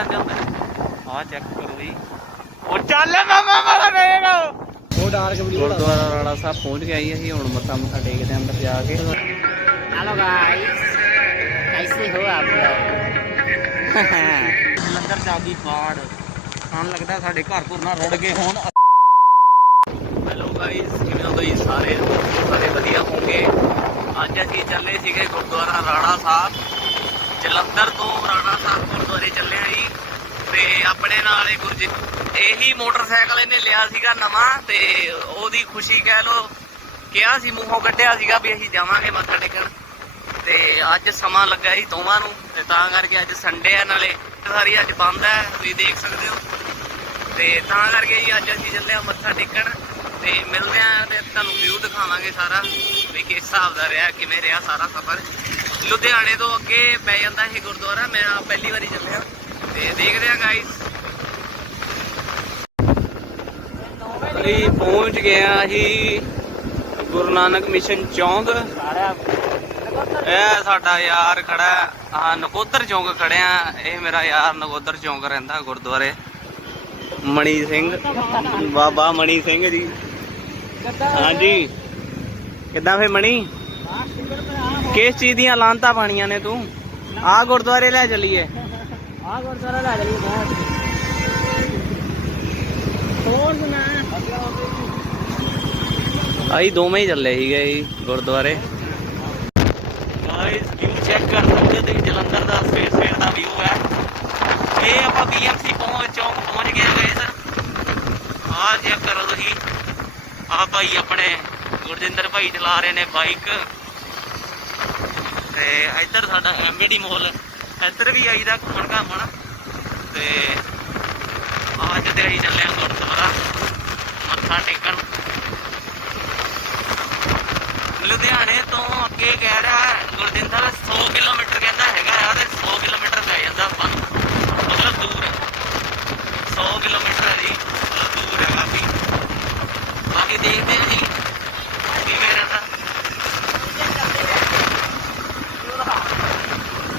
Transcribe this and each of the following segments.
ਲੈਂਦੇ ਹੁੰਦੇ ਹਾਂ ਚੈੱਕ ਕਰੋ ਵੀ ਉਹ ਚੱਲ ਮਾਮਾ ਮਾਰਾ ਮੇਰਾ ਉਹ ਡਾਰਕ ਬਲੂ ਗੁਰਦੁਆਰਾ ਰਾਣਾ ਸਾਹਿਬ ਪਹੁੰਚ ਗਿਆ ਜੀ ਅਸੀਂ ਹੁਣ ਮੱਥਾ ਮੁੱਥਾ ਟੇਕਦੇ ਅੰਦਰ ਜਾ ਕੇ। ਹਲੋ ਗਾਇਸ ਕੈਸੇ ਹੋ ਆਪ ਲੋਗ ਲੰਦਰ ਜਾ ਗਈ ਬਾੜ ਹਾਂ ਲੱਗਦਾ ਸਾਡੇ ਘਰ ਘਰ ਨਾ ਰੁੜ ਗਏ ਹੋਣ। ਹੈਲੋ ਗਾਇਸ ਕਿਵੇਂ ਹੋ ਤੁਸੀਂ ਸਾਰੇ? ਸਾਰੇ ਵਧੀਆ ਹੋਗੇ ਅੱਜ ਅਸੀਂ ਚੱਲੇ ਸੀਗੇ ਗੁਰਦੁਆਰਾ ਰਾਣਾ ਸਾਹਿਬ। ਜਲੰਧਰ ਤੋਂ ਰਾਣਾ ਸਾਹਿਬ ਗੁਰਦੁਆਰੇ ਚੱਲੇ ਆਂ ਤੇ ਆਪਣੇ ਨਾਲ ਇਹ ਗੁਰਜੀਤ ਇਹੀ ਮੋਟਰਸਾਈਕਲ ਇਹਨੇ ਲਿਆ ਸੀਗਾ ਨਵਾਂ ਤੇ ਉਹਦੀ ਖੁਸ਼ੀ ਕਹਿ ਲੋ ਕਿਹਾ ਸੀ, ਮੂੰਹੋਂ ਕੱਢਿਆ ਸੀਗਾ ਵੀ ਅਸੀਂ ਜਾਵਾਂਗੇ ਮੱਥਾ ਟੇਕਣ। ਤੇ ਅੱਜ ਸਮਾਂ ਲੱਗਾ ਸੀ ਦੋਵਾਂ ਨੂੰ ਤੇ ਤਾਂ ਕਰਕੇ ਅੱਜ ਸੰਡੇ ਆ, ਨਾਲੇ ਸਾਰੀ ਅੱਜ ਬੰਦ ਹੈ ਤੁਸੀਂ ਦੇਖ ਸਕਦੇ ਹੋ। ਤੇ ਤਾਂ ਕਰਕੇ ਜੀ ਅੱਜ ਅਸੀਂ ਚੱਲੇ ਆ ਮੱਥਾ ਟੇਕਣ ਤੇ ਮਿਲਦੇ ਆ ਤੇ ਤੁਹਾਨੂੰ ਵਿਊ ਦਿਖਾਵਾਂਗੇ ਸਾਰਾ ਵੀ ਕਿਸ ਹਿਸਾਬ ਦਾ ਰਿਹਾ, ਕਿਵੇਂ ਰਿਹਾ ਸਾਰਾ ਸਫ਼ਰ। ਲੁਧਿਆਣੇ ਤੋਂ ਅੱਗੇ ਪੈ ਜਾਂਦਾ ਇਹ ਗੁਰਦੁਆਰਾ ਮੈਂ ਆਪ ਪਹਿਲੀ ਵਾਰੀ ਚੱਲਿਆ। ਤੇ ਦੇਖਦੇ ਆ ਗਾਇਸ ਅਸੀਂ ਪਹੁੰਚ ਗਏ ਆ ਜੀ ਗੁਰੂ ਨਾਨਕ ਮਿਸ਼ਨ ਚੌਂਕ। ਇਹ ਸਾਡਾ ਯਾਰ ਖੜਾ ਆ ਨਕੋਦਰ ਚੌਂਕ ਖੜਿਆ ਇਹ ਮੇਰਾ ਯਾਰ ਨਕੋਦਰ ਚੌਂਕ ਰਹਿੰਦਾ ਗੁਰਦੁਆਰੇ। ਮਣੀ ਸਿੰਘ। ਬਾਬਾ ਮਣੀ ਸਿੰਘ ਜੀ। ਹਾਂਜੀ। ਕਿੱਦਾਂ ਫੇ ਮਣੀ? ਕਿਸ ਚੀਜ਼ ਦੀਆਂ ਲਾਂਤਾਂ ਪਾਣੀਆਂ ਨੇ ਤੂੰ? ਆ ਗੁਰਦੁਆਰੇ ਲੈ ਚਲੀਏ। ਆ ਗੁਰਦੁਆਰਾ ਲੈ ਚਲੀਏ ਹੋਰ ਸੁਣਾ। ਆਈ ਦੋਵੇਂ ਹੀ ਚੱਲੇ ਸੀਗੇ ਜੀ ਗੁਰਦੁਆਰੇ। ਗਾਇਸ ਵਿਊ ਚੈੱਕ ਕਰ ਸਕਦੇ ਹੋ ਜਲੰਧਰ ਦਾ ਸਵੇਰ ਸਵੇਰ ਦਾ ਵਿਊ ਹੈ। ਇਹ ਆਪਾਂ ਬੀਐਮਸੀ ਪਹੁੰਚ ਚੌਂਕ ਪਹੁੰਚ ਗਏ ਗਾਇਸ ਆ ਚੈੱਕ ਕਰੋ ਤੁਸੀਂ। ਆ ਭਾਈ ਆਪਣੇ ਗੁਰਜਿੰਦਰ ਭਾਈ ਚਲਾ ਰਹੇ ਨੇ ਬਾਈਕ ਤੇ ਇੱਧਰ ਸਾਡਾ ਐਮਬੀਡੀ ਮਾਲ ਇੱਧਰ ਵੀ ਆਈਦਾ ਘੁੰਮਣ ਘਾਮਣ। ਤੇ ਅੱਜ ਤੇ ਅਸੀਂ ਚੱਲੇ ਹਾਂ ਗੁਰਦੁਆਰਾ। ਮੱਥਾ ਟੇਕਣ। ਲੁਧਿਆਣੇ ਤੋਂ ਅੱਗੇ ਕਹਿ ਰਿਹਾ ਗੁਰਜਿੰਦਰ 100 ਕਿਲੋਮੀਟਰ ਕਹਿੰਦਾ ਹੈਗਾ ਆ ਤੇ 100 ਕਿਲੋਮੀਟਰ ਪੈ ਜਾਂਦਾ ਆਪਾਂ ਮਤਲਬ ਦੂਰ ਹੈ। 100 ਕਿਲੋਮੀਟਰ ਹੈ ਜੀ। ਮਤਲਬ ਦੂਰ ਹੈ ਕਾਫੀ ਬਾਕੀ ਦੇਖਦੇ ਹਾਂ ਜੀ ਕਿਵੇਂ ਰਹਿੰਦਾ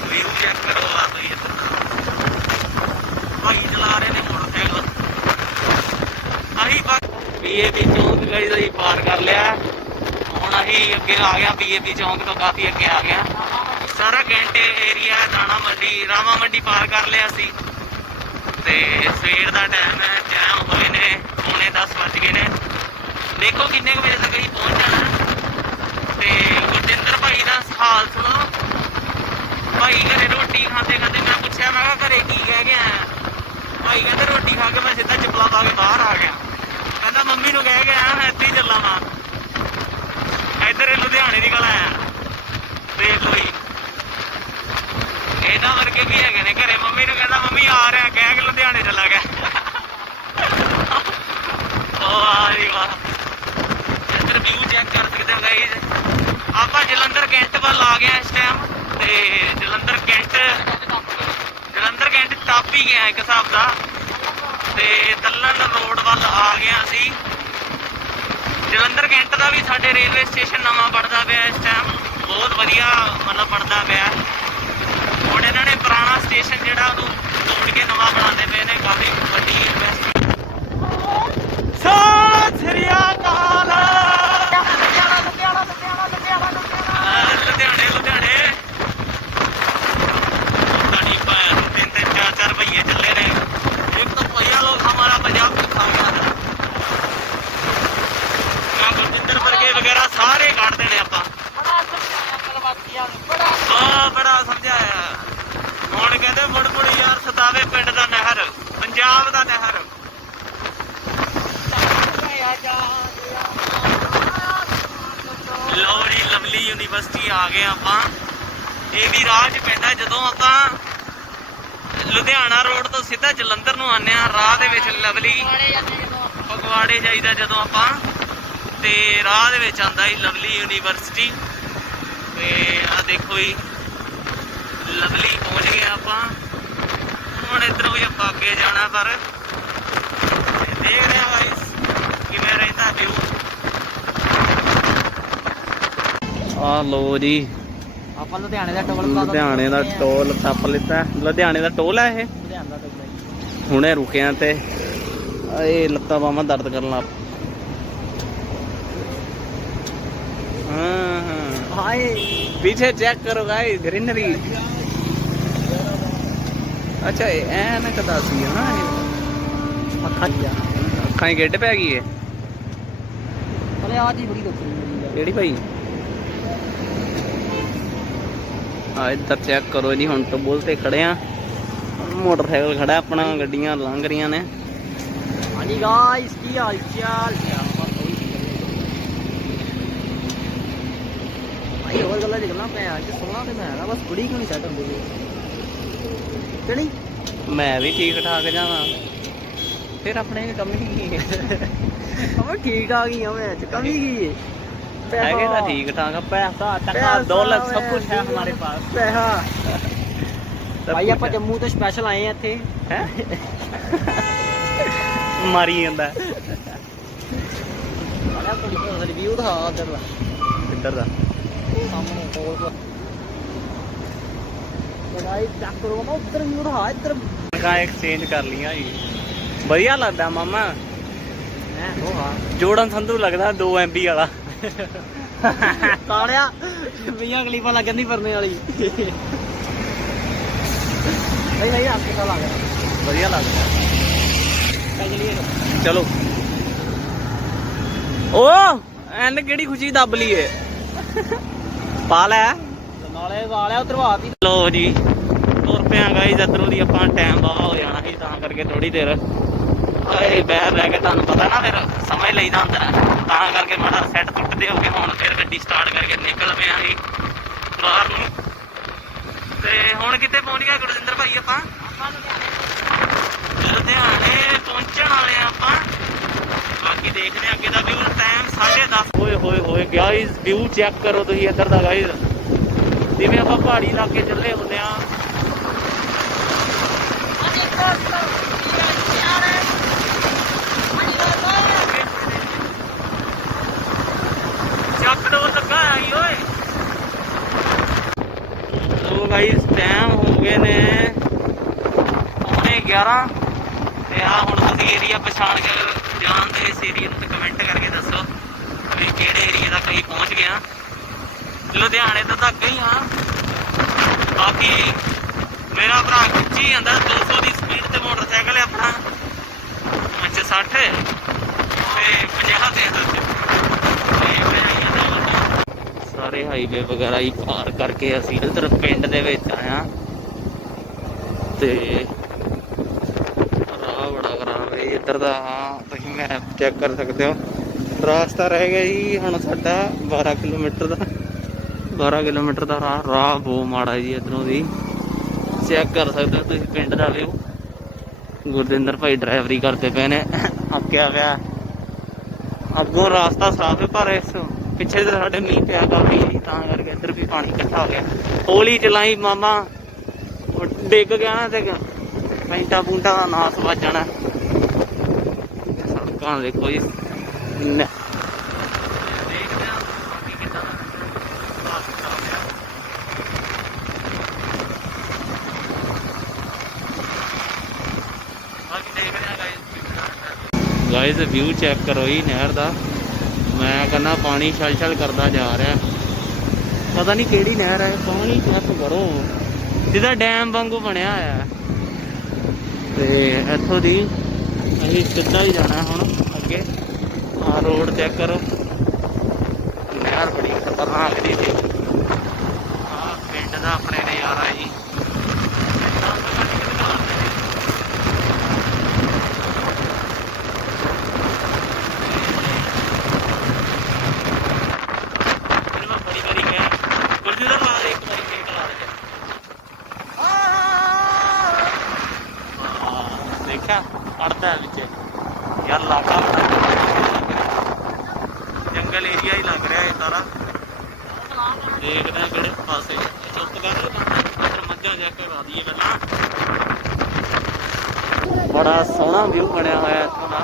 ਵੀਊ ਚੈੱਕ ਕਰੋ ਆ ਤੁਸੀਂ ਇੱਧਰ ਭਾਈ ਚਲਾ ਰਹੇ ਨੇ ਮੋਟਰਸਾਈਕਲ ਆਹੀ ਬਾਤ ਬੀਏਪੀ ਚੌਂਕ ਗਈ ਅਸੀਂ ਪਾਰ ਕਰ ਲਿਆ। ਹੁਣ ਅਸੀਂ ਅੱਗੇ ਆ ਗਿਆ ਬੀਏਪੀ ਚੌਂਕ ਤੋਂ ਕਾਫੀ ਅੱਗੇ ਆ ਗਿਆ। ਸਾਰਾ ਘੰਟੇ ਏਰੀਆ ਦਾਣਾ ਮੰਡੀ ਰਾਮਾ ਮੰਡੀ ਪਾਰ ਕਰ ਲਿਆ ਸੀ ਤੇ ਸਵੇਰ ਦਾ ਟਾਈਮ ਹੈ ਟਾਈਮ ਹੋਏ ਨੇ, ਪੌਣੇ 10 ਵੱਜ ਗਏ ਨੇ। ਦੇਖੋ ਕਿੰਨੇ ਕੁ ਵਜੇ ਤੱਕ ਅਸੀਂ ਪਹੁੰਚ ਜਾਣਾ। ਤੇ ਗੁਰਜਿੰਦਰ ਭਾਈ ਦਾ ਹਾਲ ਸੁਣੋ। ਭਾਈ ਘਰੇ ਰੋਟੀ ਖਾਂਦੇ ਖਾਂਦੇ ਮੈਂ ਪੁੱਛਿਆ, ਮੈਂ ਕਿਹਾ ਘਰੇ ਕੀ ਕਹਿ ਗਿਆ। ਭਾਈ ਕਹਿੰਦੇ ਰੋਟੀ ਖਾ ਕੇ ਮੈਂ ਸਿੱਧਾ ਚੱਪਲਾਂ ਪਾ ਕੇ ਬਾਹਰ ਆ ਗਿਆ। ਕਹਿੰਦਾ ਮੰਮੀ ਨੂੰ ਕਹਿ ਗਿਆ ਮੈਂ ਇੱਥੇ ਹੀ ਚੱਲਾਂ ਮੈਂ ਇੱਧਰ ਇਹ ਲੁਧਿਆਣੇ ਨਿਕਲ ਆਇਆ ਦੇਖ ਲਓ ਇਹਨਾਂ ਵਰਗੇ ਵੀ ਹੈਗੇ ਨੇ ਘਰੇ। ਮੰਮੀ ਨੂੰ ਕਹਿੰਦਾ, ਮੰਮੀ ਆ ਰਿਹਾ, ਕਹਿ ਕੇ ਲੁਧਿਆਣੇ ਚਲਾ ਗਿਆ। ਓ ਵਾਹ ਜੀ ਵਾਹ ਇੱਧਰ ਵਿਊ ਚੈੱਕ ਕਰ ਸਕਦੇ ਹੋ ਗਾਈਜ਼ ਆਪਾਂ ਜਲੰਧਰ ਕੈਂਟ ਵੱਲ ਆ ਗਏ ਇਸ ਟਾਈਮ ਤੇ ਜਲੰਧਰ ਕੈਂਟ ਜਲੰਧਰ ਕੈਂਟ ਟੱਪ ਹੀ ਗਿਆ ਇੱਕ ਹਿਸਾਬ ਦਾ। ਤੇ ਤੱਲਣ ਰੋਡ ਵੱਲ ਆ ਗਏ ਅਸੀਂ। ਜਲੰਧਰ ਕੈਂਟ ਦਾ ਵੀ ਸਾਡੇ ਰੇਲਵੇ ਸਟੇਸ਼ਨ ਨਵਾਂ ਬਣਦਾ ਪਿਆ ਇਸ ਟਾਈਮ ਬਹੁਤ ਵਧੀਆ ਮਤਲਬ ਬਣਦਾ ਪਿਆ। ਹੁਣ ਇਹਨਾਂ ਨੇ ਪੁਰਾਣਾ ਸਟੇਸ਼ਨ ਜਿਹੜਾ ਉਹਨੂੰ ਤੋੜ ਕੇ ਨਵਾਂ ਬਣਾਉਂਦੇ ਪਏ ਨੇ, ਕਾਫੀ ਵੱਡੀ ਇਨਵੈਸਟਮੈਂਟ ਸਤਿ ਸ੍ਰੀ ਅਕਾਲ ਲੁਧਿਆਣੇ ਲੁਧਿਆਣੇ ਤੁਹਾਡੀ ਭੈਣ ਨੂੰ ਤਿੰਨ ਤਿੰਨ ਚਾਰ ਚਾਰ ਭਈਏ ਚੱਲੇ ਨੇ ਇੱਕ ਤਾਂ ਭਈਆ ਲੋਕ ਹਮਾਰਾ ਪੰਜਾਬ ਦਿਖਾਉਂਦਾ ਆ ਗੁਰਜਿੰਦਰ ਵਰਗੇ ਵਗੈਰਾ ਸਾਰੇ ਕੱਢਦੇ ਨੇ ਆਪਾਂ ਹਾਂ ਬੜਾ ਸਮਝਾਇਆ ਹੁਣ ਕਹਿੰਦੇ ਮੁੜ ਮੁੜ ਯਾਰ ਸਤਾਵੇ ਪਿੰਡ ਦਾ ਨਹਿਰ ਪੰਜਾਬ ਦਾ ਨਹਿਰ ਲਓ ਜੀ ਲਵਲੀ ਯੂਨੀਵਰਸਿਟੀ ਆ ਗਏ ਆਪਾਂ। ਇਹ ਵੀ ਰਾਹ 'ਚ ਪੈਂਦਾ ਜਦੋਂ ਆਪਾਂ ਲੁਧਿਆਣਾ ਰੋਡ ਤੋਂ ਸਿੱਧਾ ਜਲੰਧਰ ਨੂੰ ਆਉਂਦੇ ਆ ਰਾਹ ਦੇ ਵਿੱਚ ਲਵਲੀ ਫਗਵਾੜੇ ਜਾਈਦਾ ਜਦੋਂ ਆਪਾਂ। ਤੇ ਰਾਹ ਦੇ ਵਿੱਚ ਆਂਦਾ ਹੀ ਲਵਲੀ ਯੂਨੀਵਰਸਿਟੀ। ਤੇ ਆ ਦੇਖੋ ਜੀ, ਲਵਲੀ ਪਹੁੰਚ ਗਏ ਆਪਾਂ। ਹੁਣ ਇਧਰੋਂ ਵੀ ਆਪਾਂ ਅੱਗੇ ਜਾਣਾ ਪਰ। ਤੇ ਦੇਖਦੇ ਹਾਂ ਗਾਇਸ, ਕਿਵੇਂ ਰਹਿੰਦਾ ਵਿਊ। ਲੁਧਿਆਣੇ ਦਾ ਟੋਲ ਟੱਪ ਲਿੱਤਾ। ਲੁਧਿਆਣੇ ਦਾ ਟੋਲ ਹੈ ਇਹ? ਹੁਣੇ ਰੁਕਿਆ ਤੇ ਇਹ ਲੱਤਾਂ ਬਾਹਾਂ ਦਰਦ ਕਰਨ ਲੱਗ ਹਾਂ ਹਾਏ। ਪਿੱਛੇ ਚੈੱਕ ਕਰੋ ਗਾਇਸ ਗ੍ਰੀਨਰੀ ਅੱਛਾ ਐ ਨਾ ਕਦਾ ਸੀ ਨਾ ਅੱਖਾਂ ਹੀ ਗੱਡ ਪੈ ਗਈ ਏ ਅਰੇ ਆ ਜੀ ਬੜੀ ਦੁੱਖ ਜਿਹੜੀ ਭਾਈ? ਆ ਇੱਧਰ ਚੈੱਕ ਕਰੋ ਜੀ ਹੁਣ ਟਬੁਲ ਤੇ ਖੜੇ ਆ। ਮੋਟਰਸਾਈਕਲ ਖੜਾ ਆਪਣਾ ਗੱਡੀਆਂ ਲੰਘ ਰਹੀਆਂ ਨੇ। ਹਾਂਜੀ ਗਾਇਸ ਕੀ ਹਾਲ ਚਾਲ? ਭਾਈ ਹੋਰ ਗੱਲਾਂ ਨਿਕਲਣਾ ਪਿਆ ਅੱਜ ਸੋਹਣਾ ਤੇ ਮੈਂ ਹੈਗਾ ਬਸ ਬੜੀ ਕਿਉਂ ਨਹੀਂ ਸੈੱਟ ਹੁੰਦੀ? ਕਿ ਨਹੀਂ? ਮੈਂ ਵੀ ਠੀਕ ਠਾਕ ਜਾਵਾਂ। ਫਿਰ ਆਪਣੇ ਕਮੀ ਕੀ ਹੈ? ਉਹ ਠੀਕ ਆ ਗਈ ਹਮੇ ਚ ਕਮੀ ਕੀ ਹੈ? ਹੈਗੇ ਤਾਂ ਠੀਕ ਠਾਕ ਆ ਪੈਸਾ ਟਕਾ पैसा ਦੌਲਤ ਸਭ है, ਕੁਝ ਹੈ ਹਮਾਰੇ ਪਾਸ ਪੈਸਾ ਸਭ ਭਾਈ ਕੁਛ ਆਪਾਂ ਹੈ। ਜੰਮੂ ਤੋਂ ਸਪੈਸ਼ਲ ਆਏ ਆ ਇੱਥੇ ਹੈਂ? ਮਾਰੀ ਜਾਂਦਾ ਆਇਆ ਕੋਈ ਰਿਵਿਊ ਦਿਖਾ ਉਧਰ ਦਾ ਕਿੱਧਰ ਦਾ ਸਾਹਮਣੇ ਕੋਲ ਕੋਲ ਲਗਾਈ ਚੱਕ ਕਰੋ ਮੈਂ ਉਧਰ ਰਿਵਿਊ ਦਿਖਾ ਇੱਧਰ ਕਾ ਐਕਸਚੇਂਜ ਕਰ ਲੀਆਂ ਜੀ ਵਧੀਆ ਲੱਗਦਾ ਮਾਮਾ ਮੈਂ ਉਹ ਹਾਂ ਜੋੜਨ ਸੰਧੂ ਲੱਗਦਾ 2 MB ਵਾਲਾ ਕਾਲਿਆ ਵੀਆਂ ਕਲੀਪਾਂ ਲੱਗਣ ਨਹੀਂ ਪਰਨੇ ਵਾਲੀ। ਭਾਈ ਭਾਈ ਆਪਕੇ ਤਾਂ ਲੱਗ ਰਿਹਾ? ਵਧੀਆ ਲੱਗਦਾ ਚੱਲ ਓ ਐਨ ਕਿਹੜੀ ਖੁਸ਼ੀ ਦੱਬ ਲਈਏ। ਪਾ ਲੈ। ਨਾਲੇ ਵਾਲਿਆ ਉਧਰਵਾਤੀ ਲੋ ਜੀ ਤੁਰ ਪਿਆ ਗਾਈਜ਼ ਇੱਧਰੋਂ ਦੀ ਆਪਾਂ ਟਾਈਮ ਬਾਵਾ ਹੋ ਜਾਣਾ ਸੀ ਤਾਂ ਕਰਕੇ ਥੋੜੀ ਦੇਰ। ਆਏ ਬਹਿ ਬਹਿ ਕੇ ਤੁਹਾਨੂੰ ਪਤਾ ਨਾ ਫਿਰ ਸਮਝ ਲਈਦਾ ਹੁੰਦਾ ਤਾਂ ਕਰਕੇ ਮਾੜਾ ਸੈੱਟ ਟੁੱਟਦੇ ਹੋ ਗਏ ਹੁਣ ਫਿਰ ਗੱਡੀ ਸਟਾਰਟ ਕਰਕੇ ਨਿਕਲ ਪਿਆ ਸੀ ਬਾਹਰ ਨੂੰ। ਤੇ ਹੁਣ ਕਿੱਥੇ ਪਹੁੰਚ ਗਿਆ ਗੁਰਜਿੰਦਰ ਭਾਈ ਆਪਾਂ? ਲੁਧਿਆਣੇ ਪਹੁੰਚਣ ਵਾਲੇ ਆ ਆਪਾਂ। ਬਾਕੀ ਦੇਖਦੇ ਹਾਂ ਅੱਗੇ ਦਾ ਵਿਊ ਟਾਈਮ 10:30 ਹੋਏ ਹੋਏ ਹੋਏ ਗਾਈਜ਼ ਵਿਊ ਚੈੱਕ ਕਰੋ ਤੁਸੀਂ ਇੱਧਰ ਦਾ ਗਾਈਜ਼ ਜਿਵੇਂ ਆਪਾਂ ਪਹਾੜੀ ਇਲਾਕੇ ਚੱਲੇ ਹੁੰਦੇ ਆ ਚੱਕ ਦੋ ਲੱਗਾ ਆਈ ਓਏ ਲੋ ਗਾਈਸ ਟਾਈਮ ਹੋ ਗਏ ਨੇ। ਪੌਣੇ 11 ਤੇ ਆ ਹੁਣ ਤੁਸੀਂ ਏਰੀਆ ਪਛਾਣ ਕੇ ਜਾਣਦੇ ਇਸ ਏਰੀਆ ਨੂੰ ਤੇ ਕਮੈਂਟ ਕਰਕੇ ਦੱਸੋ ਵੀ ਕਿਹੜੇ ਏਰੀਆ ਤੱਕ ਅਸੀਂ ਪਹੁੰਚ ਗਏ ਆ ਲੁਧਿਆਣੇ ਤੋਂ ਤਾਂ ਹੀ ਹਾਂ। ਬਾਕੀ ਮੇਰਾ ਭਰਾ ਖਿੱਚੀ ਜਾਂਦਾ 200 ਦੀ ਸਪੀਡ ਤੇ ਮੋਟਰਸਾਈਕਲ ਹੈ ਆਪਣਾ। ਅੱਛਾ 60 ਤੇ 50 ਤੇ ਸਾਰੇ ਹਾਈਵੇ ਵਗੈਰਾ ਹੀ ਪਾਰ ਕਰਕੇ ਅਸੀਂ ਇਧਰ ਪਿੰਡ ਦੇ ਵਿੱਚ ਆਇਆ ਤੇ ਰਾਹ ਬੜਾ ਖਰਾਬ ਹੈ ਇੱਧਰ ਦਾ ਤੁਸੀਂ ਮੈਪ ਚੈੱਕ ਕਰ ਸਕਦੇ ਹੋ। ਰਾਸਤਾ ਰਹਿ ਗਿਆ ਜੀ ਹੁਣ ਸਾਡਾ 12 ਕਿਲੋਮੀਟਰ ਦਾ। 12 ਕਿਲੋਮੀਟਰ ਦਾ ਰਾਹ ਰਾਹ ਬਹੁਤ ਮਾੜਾ ਜੀ ਇਧਰੋਂ ਦੀ। ਚੈੱਕ ਕਰ ਸਕਦੇ ਹੋ ਤੁਸੀਂ ਪਿੰਡ ਦਾ ਵਿਊ ਗੁਰਦਿੰਦਰ ਭਾਈ ਡਰਾਈਵਰੀ ਕਰਦੇ ਪਏ ਨੇ। ਅੱਕਿਆ ਪਿਆ। ਅੱਗੋਂ ਰਾਸਤਾ ਸਾਫ਼ ਹੈ ਪਰ ਇਸ ਪਿੱਛੇ ਸਾਡੇ ਮੀਂਹ ਪਿਆ ਕਾਫੀ ਤਾਂ ਕਰਕੇ ਇੱਧਰ ਵੀ ਪਾਣੀ ਇਕੱਠਾ ਹੋ ਗਿਆ। ਹੌਲੀ ਚਲਾਈ ਮਾਮਾ। ਡਿੱਗ ਗਿਆ ਨਾ ਤੇ ਪੈਂਟਾ ਪੂੰਟਾ ਦਾ ਨਾਸ ਵੱਜ ਸੜਕਾਂ ਦੇਖੋ ਜੀ ਗਾਇਸ ਵਿਊ ਚੈੱਕ ਕਰੋ ਜੀ ਨਹਿਰ ਦਾ। ਮੈਂ ਕਹਿੰਦਾ ਪਾਣੀ ਛਲ ਛਲ ਕਰਦਾ ਜਾ ਰਿਹਾ। ਪਤਾ ਨਹੀਂ ਕਿਹੜੀ ਨਹਿਰ ਹੈ ਪਾਣੀ ਚੈੱਕ ਕਰੋ। ਜਿਹਦਾ ਡੈਮ ਵਾਂਗੂ ਬਣਿਆ ਹੋਇਆ ਹੈ। ਤੇ ਇੱਥੋਂ ਦੀ ਅਸੀਂ ਸਿੱਧਾ ਹੀ ਜਾਣਾ ਹੁਣ ਅੱਗੇ। ਆ ਰੋਡ ਚੈੱਕ ਕਰੋ। ਨਹਿਰ ਬੜੀ ਖਤਰਨਾਕ ਦੀ ਸੀ ਆ ਪਿੰਡ ਦਾ ਆਪਣੇ ਨਜ਼ਾਰਾ ਜੀ ਇਹਨੂੰ ਮੈਂ ਬੜੀ ਵਾਰੀ ਕਿਹਾ ਗੁਰਜੀਤ ਲਾ ਦੇ ਇੱਕ ਵਾਰੀ ਫੇਰ ਲਾ ਦੇ ਆਹ, ਦੇਖਿਆ ਅੜਦਾ ਵਿੱਚ। ਯਾਰ ਲਾਕਾ ਜੰਗਲ ਏਰੀਆ ਹੀ ਲੱਗ ਰਿਹਾ। ਇਹ ਸਾਰਾ। ਦੇਖਦੇ ਆ ਕਿਹੜੇ ਪਾਸੇ। ਚੁੱਪ ਕਰ ਮੱਝਾਂ ਜਾ ਕੇ ਲਾ ਦਈਏ ਪਹਿਲਾਂ। ਬੜਾ ਸੋਹਣਾ ਵਿਊ ਬਣਿਆ ਹੋਇਆ ਇੱਥੋਂ ਦਾ।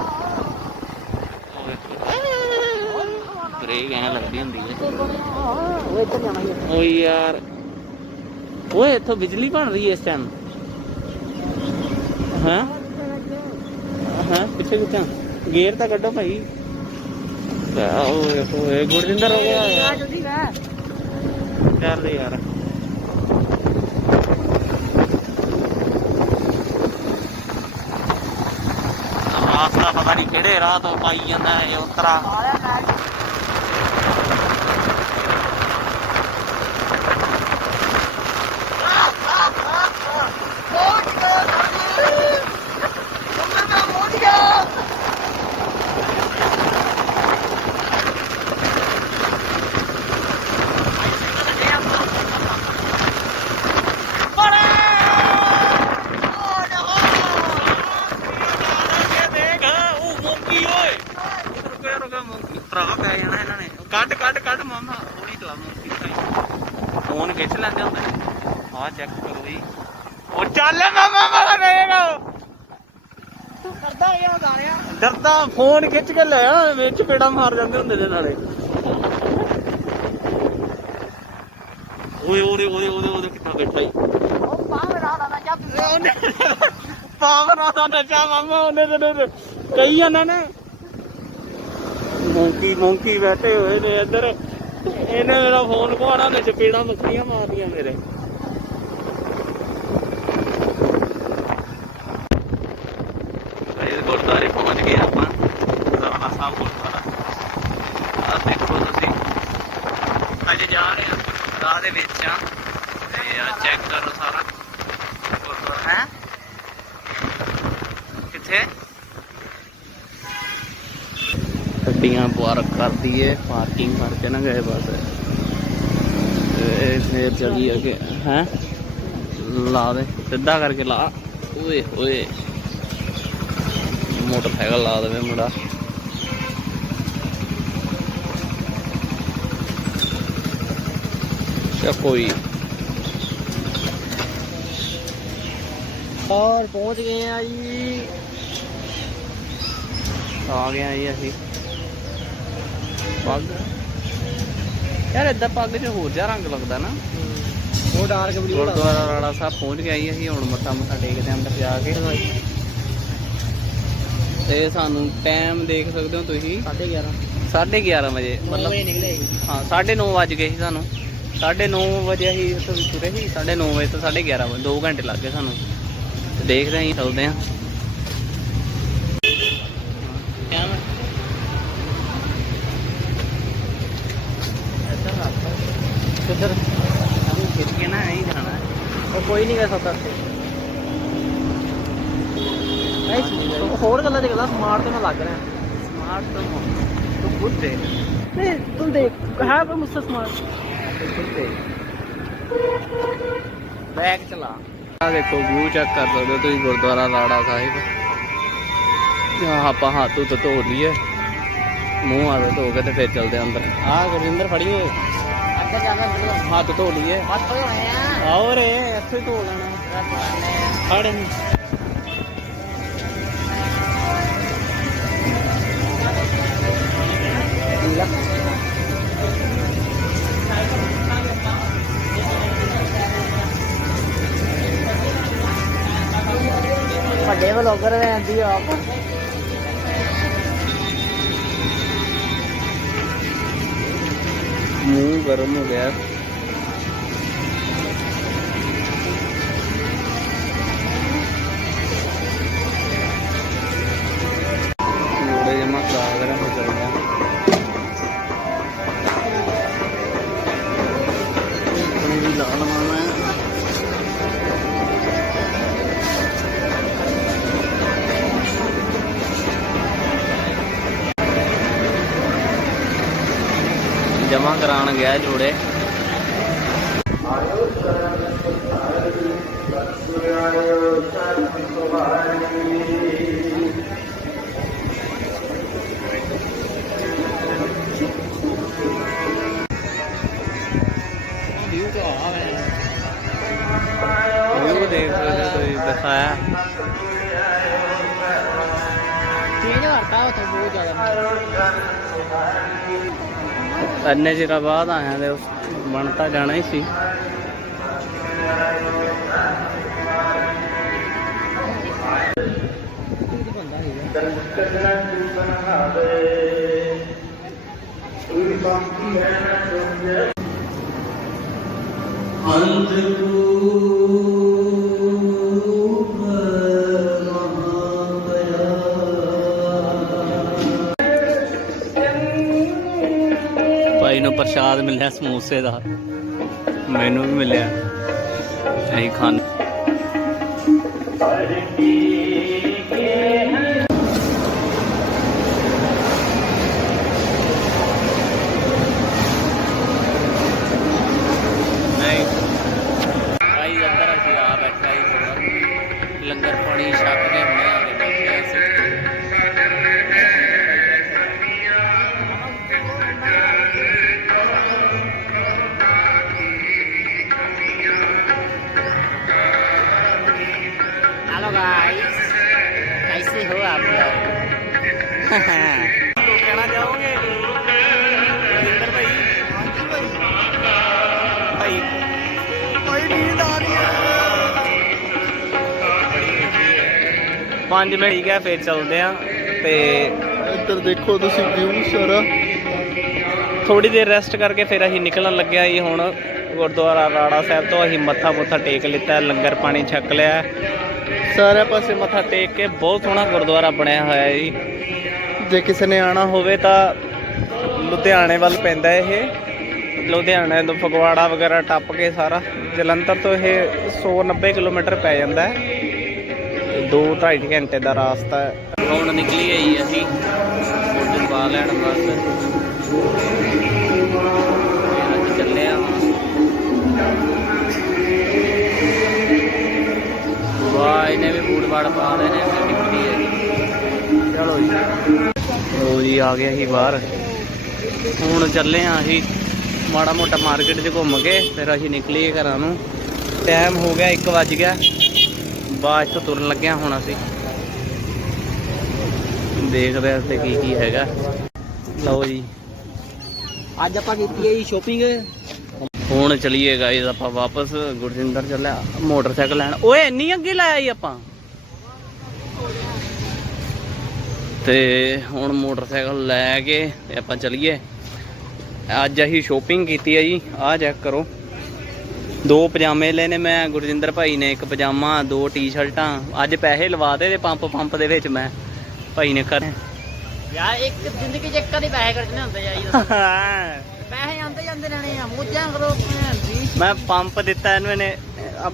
ਬ੍ਰੇਕ ਐਂ ਲੱਗਦੀ ਹੁੰਦੀ ਹੈ। ਉਹ ਯਾਰ। ਓਏ, ਇੱਥੋਂ ਬਿਜਲੀ ਬਣ ਰਹੀ ਹੈ ਇਸ ਟਾਈਮ ਹਾਂ? ਪਿੱਛੇ ਕਿੱਥੇ? ਗੇਅਰ ਤਾਂ ਕੱਢੋ ਭਾਈ। ਓਏ ਹੋਏ ਗੁਰਜਿੰਦਰ ਹੋ ਗਿਆ। ਜਲਦੀ ਗਾ ਚੱਲ ਯਾਰ। ਰਾਸਤਾ ਪਤਾ ਨਹੀਂ ਕਿਹੜੇ ਰਾਹ ਤੋਂ ਪਾਈ ਜਾਂਦਾ ਇਹ ਉਤਰਾ ਦੇਖ ਉਹ ਮੋਂਕੀ ਓਏ ਰੁਕਿਆ ਰੁਕਿਆ ਮੋਂਕੀ ਭਰਾ ਪੈ ਜਾਣਾ ਇਹਨਾਂ ਨੇ ਕੱਢ ਕੱਢ ਕੱਢ ਮਾਮਾ ਹੌਲੀ ਚਲਾ ਮੋਂਕੀ ਭਾਈ ਫੋਨ ਖਿੱਚ ਲੈਂਦੇ ਹੁੰਦੇ ਆਹ ਚੈੱਕ ਕਰੋ ਜੀ ਉਹ ਚੱਲ ਮਾਮਾ ਮਾਰਾ ਰਹੇਗਾ ਤੂੰ ਕਰਦਾ ਇਹ ਗਾਣਿਆ ਡਰਦਾ ਫੋਨ ਖਿੱਚ ਕੇ ਲੈ ਆ ਵਿੱਚ ਪੇੜਾ ਮਾਰ ਜਾਂਦੇ ਹੁੰਦੇ ਨੇ ਨਾਲੇ। ਓਏ ਓਏ ਓਏ ਓਏ ਓਏ ਕਿੱਥਾ ਬੈਠਾ ਈ? ਉਹ ਬਾਹਰ ਰਾਹ ਦਾ ਜੱਬ ਪਾਵਰ ਦਾ ਨਚਾ ਮਾਮਾ ਉਹਨੇ ਤੇ ਕਈ ਜਾਂਦਾ ਨੇ। ਮੌਂਕੀ ਮੌਂਕੀ ਬੈਠੇ ਹੋਏ ਨੇ ਇੱਧਰ। ਇਹਨੇ ਮੇਰਾ ਫੋਨ ਘਵਾੜਾ ਨੇ ਚਪੇੜਾਂ ਮੱਖੀਆਂ ਮਾਰਦੀਆਂ ਮੇਰੇ ਇਹ ਗੁਰਦਾਰੇ ਪਹੁੰਚ ਗਏ ਆਪਾਂ ਸਰਵਨਾ ਸਾਹਿਬ ਗੁਰਦੁਆਰਾ ਆ ਦੇਖੋ ਤੁਸੀਂ ਅੱਜ ਜਾ ਰਹੇ ਹਾਂ ਰਾਹ ਦੇ ਵਿੱਚ ਆ ਤੇ ਆ ਚੈੱਕ ਕਰੋ ਸਾਰਾ ਗੁਰਦੁਆਰਾ ਹੈ ਕਿੱਥੇ ਗੱਡੀਆਂ ਕਰਦੀ ਏ ਪਾਰਕਿੰਗ ਕਰਕੇ ਨਾ ਗਏ ਬਸ। ਇਹ ਫੇਰ ਚਲੀ ਅੱਗੇ ਹੈ? ਲਾ ਦੇ ਸਿੱਧਾ ਕਰਕੇ ਲਾ। ਓਏ ਓਏ ਮੋਟਰਸਾਈਕਲ ਲਾ ਦੇਵੇ ਮੁੰਡਾ। ਚਾ ਕੋਈ। ਔਰ ਪਹੁੰਚ ਗਏ ਆ ਜੀ। ਆ ਗਿਆ ਜੀ ਅਸੀਂ। ਪੱਗ। ਯਾਰ ਏਦਾਂ ਪੱਗ 'ਚ ਹੋਰ ਜਿਹਾ ਰੰਗ ਲੱਗਦਾ ਨਾ। ਉਹ ਡਾਰਕ ਵੀਡੀਓ ਗੁਰਦੁਆਰਾ ਰਾੜਾ ਸਾਹਿਬ ਪਹੁੰਚ ਗਏ ਜੀ ਅਸੀਂ ਹੁਣ ਮੱਥਾ ਮੁੱਥਾ ਟੇਕਦੇ ਆਂ ਅੰਦਰ ਜਾ ਕੇ। ਤੇ ਸਾਨੂੰ ਟਾਈਮ ਦੇਖ ਸਕਦੇ ਹੋ ਤੁਸੀਂ। 11:30 11:30 ਵਜੇ। ਮਤਲਬ ਨਿਕਲੇ ਹਾਂ 9:30 ਵੱਜ ਗਏ ਸੀ ਸਾਨੂੰ। 9:30 ਵਜੇ ਅਸੀਂ ਇੱਥੋਂ ਤੁਰੇ ਸੀ। 9:30 ਵਜੇ ਤੋਂ 11:30 ਵਜੇ 2 ਘੰਟੇ ਲੱਗ ਗਏ ਸਾਨੂੰ। ਤੇ ਦੇਖਦੇ ਆਂ ਚੱਲਦੇ ਆਂ ਕਿੱਧਰ ਸਾਨੂੰ ਖਿੱਚ ਕੇ ਨਾ ਐਂ ਜਾਣਾ ਹੈ। ਕਰ ਸਕਦਾ ਨਹੀਂ ਹੋਰ ਗੱਲਾਂ ਦੀ ਗੱਲਾਂ ਸਮਾਰਟ ਤੇ ਮੈਂ ਲੱਗ ਰਿਹਾ। ਸਮਾਰਟ ਤੋਂ ਤੂੰ ਖੁਦ ਦੇ ਨਹੀਂ ਤੂੰ ਦੇਖ ਹੈ ਕੋਈ ਮੁझसे ਸਮਾਰਟ ਖੁਦ ਦੇ ਬੈਗ ਚਲਾ। ਆ ਦੇਖੋ ਵਿਊ ਚੈੱਕ ਕਰ ਸਕਦੇ ਹੋ ਤੁਸੀਂ ਗੁਰਦੁਆਰਾ ਰਾੜਾ ਸਾਹਿਬ। ਆ ਆਪਾਂ ਹੱਥ ਉੱਤੇ ਧੋ ਲਈਏ। ਮੂੰਹ ਹੱਥ ਧੋ ਕੇ ਤੇ ਫਿਰ ਚਲਦੇ ਅੰਦਰ। ਆ ਗੁਰਜਿੰਦਰ ਫੜੀ ਓਏ। ਅੱਗੇ ਹੱਥ ਧੋ ਲਈਏ ਬਸ ਹੋਏ ਆ। ਆਓ ਰੇ ਇੱਥੇ ਧੋ ਲੈਣਾ। ਇਹਨੂੰ। ਵੱਡੇ ਵਲੋਗਰ ਰਹਿੰਦੀ ਆਪ ਮੂੰਹ ਗਰਮ ਵੀਊ ਦੇਖ ਸਕਦੇ ਹੋ ਤੁਸੀਂ ਦਿਖਾਇਆ ਚੇਂਜ ਕਰਤਾ ਉਹ ਤੋਂ ਬਹੁਤ ਜ਼ਿਆਦਾ ਪ੍ਰਸ਼ਾਦ ਮਿਲਿਆ ਸਮੋਸੇ ਦਾ। ਮੈਨੂੰ ਵੀ ਮਿਲਿਆ। ਅਸੀਂ ਖਾਣ ਮਿੰਟ ਠੀਕ ਹੈ ਫੇਰ ਚੱਲਦੇ ਆ ਤੇ ਇੱਧਰ ਦੇਖੋ ਤੁਸੀਂ ਵਿਊ ਸਾਰਾ। ਥੋੜੀ ਦੇਰ ਰੈਸਟ ਕਰਕੇ ਫਿਰ ਅਸੀਂ ਨਿਕਲਣ ਲੱਗਿਆ ਜੀ ਹੁਣ ਗੁਰਦੁਆਰਾ ਰਾੜਾ ਸਾਹਿਬ ਤੋਂ ਅਸੀਂ ਮੱਥਾ ਮੁੱਥਾ ਟੇਕ ਲਿੱਤਾ ਲੰਗਰ ਪਾਣੀ ਛਕ ਲਿਆ। ਸਾਰੇ ਪਾਸੇ ਮੱਥਾ ਟੇਕ ਕੇ ਬਹੁਤ ਸੋਹਣਾ ਗੁਰਦੁਆਰਾ ਬਣਿਆ ਹੋਇਆ ਜੀ। ਜੇ ਕਿਸੇ ਨੇ ਆਣਾ ਹੋਵੇ ਤਾਂ ਲੁਧਿਆਣੇ ਵੱਲ ਪੈਂਦਾ ਇਹ। ਲੁਧਿਆਣੇ ਤੋਂ ਫਗਵਾੜਾ ਵਗੈਰਾ ਟੱਪ ਕੇ ਸਾਰਾ। ਜਲੰਧਰ ਤੋਂ ਇਹ 190 ਕਿਲੋਮੀਟਰ ਪੈ ਜਾਂਦਾ ਹੈ। ਦੋ 2.5 ਘੰਟੇ ਦਾ ਰਾਸਤਾ ਹੈ। ਹੁਣ ਨਿਕਲੀ ਆਈ ਅਸੀਂ। ਫੋਟੋ ਪਾ ਲੈਣ ਬਸ ਤੇ ਅੱਜ ਚੱਲੇ ਆ ਵਾਹ, ਇਹਨੇ ਵੀ ਬੂਟ ਬਾੜ ਪਾ ਲਏ ਨੇ ਫਿਰ ਨਿਕਲੀ ਹੈ ਚਲੋ ਜੀ। ਲੋ ਜੀ, ਆ ਗਏ ਅਸੀਂ ਬਾਹਰ। ਹੁਣ ਚੱਲੇ ਆ ਅਸੀਂ ਮਾੜਾ ਮੋਟਾ ਮਾਰਕੀਟ 'ਚ ਘੁੰਮ ਕੇ, ਫਿਰ ਅਸੀਂ ਨਿਕਲੀਏ ਘਰਾਂ ਨੂੰ। ਟਾਈਮ ਹੋ ਗਿਆ 1 ਵਜ ਗਿਆ। ਬਾਅਦ ਤੋਂ ਤੁਰਨ ਲੱਗਿਆ ਹੁਣ ਅਸੀਂ। ਦੇਖਦੇ ਹਾਂ ਤੇ ਕੀ ਕੀ ਹੈਗਾ। ਲਓ ਜੀ। ਅੱਜ ਆਪਾਂ ਕੀਤੀ ਹੈ ਜੀ ਸ਼ੋਪਿੰਗ ਹੁਣ ਚਲੀਏ ਗਾਇਸ ਆਪਾਂ ਵਾਪਸ ਗੁਰਜਿੰਦਰ ਚੱਲਿਆ ਮੋਟਰਸਾਈਕਲ ਲੈਣ। ਓਏ ਇੰਨੀ ਅੱਗੇ ਲਾਇਆ ਜੀ ਆਪਾਂ। ਤੇ ਹੁਣ ਮੋਟਰਸਾਈਕਲ ਲੈ ਕੇ ਆਪਾਂ ਚਲੀਏ। ਅੱਜ ਅਸੀਂ ਸ਼ੋਪਿੰਗ ਕੀਤੀ ਹੈ ਜੀ ਆਹ ਚੈੱਕ ਕਰੋ। ਦੋ ਪਜਾਮੇ ਲਏ ਨੇ ਮੈਂ ਗੁਰਜਿੰਦਰ ਭਾਈ ਨੇ ਇੱਕ ਪਜਾਮਾ ਦੋ ਟੀ-ਸ਼ਰਟਾਂ। ਅੱਜ ਪੈਸੇ ਲਵਾ ਦੇ ਤੇ ਪੰਪ ਪੰਪ ਦੇ ਵਿੱਚ ਮੈਂ ਭਾਈ ਨੇ ਕਰ ਯਾਰ ਇੱਕ ਜ਼ਿੰਦਗੀ 'ਚ ਇੱਕ ਕਦੀ ਪੈਸੇ ਖਰਚਣੇ ਹੁੰਦੇ ਆ ਜੀ ਪੈਸੇ ਆਉਂਦੇ ਜਾਂਦੇ ਰਹਿਣੇ ਆ ਮੋਜਾਂ ਕਰੋ ਭੈਣ ਦੀ ਮੈਂ ਪੰਪ ਦਿੱਤਾ ਇਹਨੂੰ ਇਹਨੇ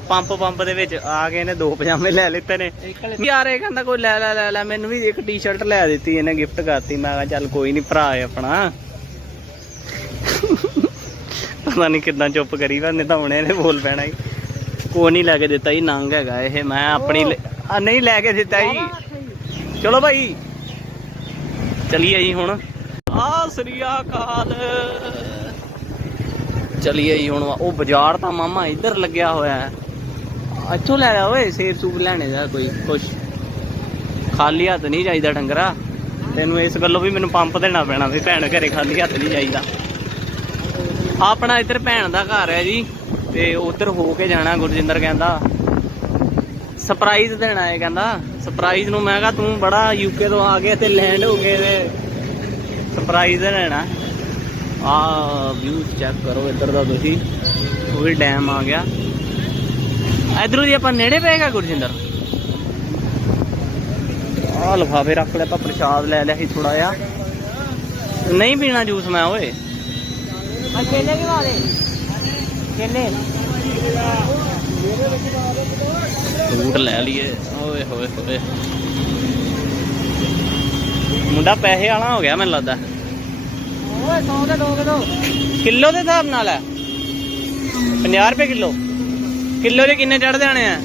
ਪੰਪ ਪੰਪ ਦੇ ਵਿੱਚ ਆ ਕੇ ਇਹਨੇ ਦੋ ਪਜਾਮੇ ਲੈ ਲਿੱਤੇ ਨੇ। ਯਾਰ ਇਹ ਕਹਿੰਦਾ ਕੋਈ ਲੈ ਲੈ ਲੈ ਲੈ ਮੈਨੂੰ ਵੀ ਇੱਕ ਟੀ-ਸ਼ਰਟ ਲੈ ਦਿੱਤੀ ਇਹਨੇ ਗਿਫਟ ਕਰਤੀ। ਮੈਂ ਕਿਹਾ ਚੱਲ ਕੋਈ ਨਹੀਂ ਭਰਾ ਹੈ ਆਪਣਾ। ਪਤਾ ਨਹੀਂ ਕਿੱਦਾਂ ਚੁੱਪ ਕਰੀ ਵਾ ਨਹੀਂ ਤਾਂ ਹੁਣੇ ਇਹਨੇ ਬੋਲ ਪੈਣਾ ਹੀ ਕੋਈ ਨਹੀਂ ਲੈ ਕੇ ਦਿੱਤਾ ਜੀ ਨੰਗ ਹੈਗਾ ਇਹ। ਮੈਂ ਆਪਣੀ ਆ ਨਹੀਂ ਲੈ ਕੇ ਦਿੱਤਾ ਜੀ। ਚਲੋ ਭਾਈ। ਚਲੀਏ ਜੀ ਹੁਣ। ਆ ਸ੍ਰੀਆ ਕਾਲ ਚਲੀਏ ਜੀ ਹੁਣ। ਉਹ ਬਾਜ਼ਾਰ ਤਾਂ ਮਾਮਾ ਇੱਧਰ ਲੱਗਿਆ ਹੋਇਆ ਹੈ। ਇੱਥੋਂ ਲੈ ਆ ਓਏ ਸੇਬ ਸੂਬ ਲੈਣੇ ਦਾ ਕੋਈ ਕੁਛ। ਖਾਲੀ ਹੱਥ ਨਹੀਂ ਜਾਈਦਾ ਡੰਗਰਾ। ਤੈਨੂੰ ਇਸ ਗੱਲੋਂ ਵੀ ਮੈਨੂੰ ਪੰਪ ਦੇਣਾ ਪੈਣਾ ਵੀ ਭੈਣ ਘਰੇ ਖਾਲੀ ਹੱਥ ਨਹੀਂ ਜਾਈਦਾ। ਆਪਣਾ ਇੱਧਰ ਭੈਣ ਦਾ ਘਰ ਹੈ ਜੀ, ਤੇ ਉਧਰ ਹੋ ਕੇ ਜਾਣਾ ਗੁਰਜਿੰਦਰ ਕਹਿੰਦਾ। ਸਰਪ੍ਰਾਈਜ਼ ਦੇਣਾ ਹੈ ਕਹਿੰਦਾ। ਸਰਪ੍ਰਾਈਜ਼ ਨੂੰ ਮੈਂ ਕਿਹਾ, ਤੂੰ ਬੜਾ ਯੂਕੇ ਤੋਂ ਆ ਗਿਆ ਤੇ ਲੈਂਡ ਹੋ ਗਏ ਤੇ ਸਰਪ੍ਰਾਈਜ਼ ਦੇਣਾ ਆ ਵਿਊ ਚੈੱਕ ਕਰੋ ਇੱਧਰ ਦਾ ਤੁਸੀਂ, ਉਹ ਵੀ ਡੈਮ ਆ ਗਿਆ। ਇਧਰੋਂ ਦੀ ਆਪਾਂ ਨੇੜੇ ਪਏਗਾ ਗੁਰਜਿੰਦਰ। ਆ ਲਫਾਫੇ ਰੱਖ ਲੈ ਆਪਾਂ, ਪ੍ਰਸ਼ਾਦ ਲੈ ਲਿਆ ਸੀ ਥੋੜਾ ਜਿਹਾ। ਨਹੀਂ ਪੀਣਾ ਜੂਸ ਮੈਂ, ਓਏ। ਸੂਟ ਲੈ ਲਈਏ। ਓਏ ਹੋਏ ਹੋਏ। ਮੁੰਡਾ ਪੈਸੇ ਵਾਲਾ ਹੋ ਗਿਆ ਮੈਨੂੰ ਲੱਗਦਾ। ਓਏ 100 ਦੇ ਦੋ ਕਿਲੋ। ਕਿਲੋ ਦੇ ਹਿਸਾਬ ਨਾਲ ਹੈ। 50 ਰੁਪਏ ਕਿਲੋ। ਕਿਲੋ ਦੇ ਕਿੰਨੇ ਚੜ ਜਾਣੇ ਆ?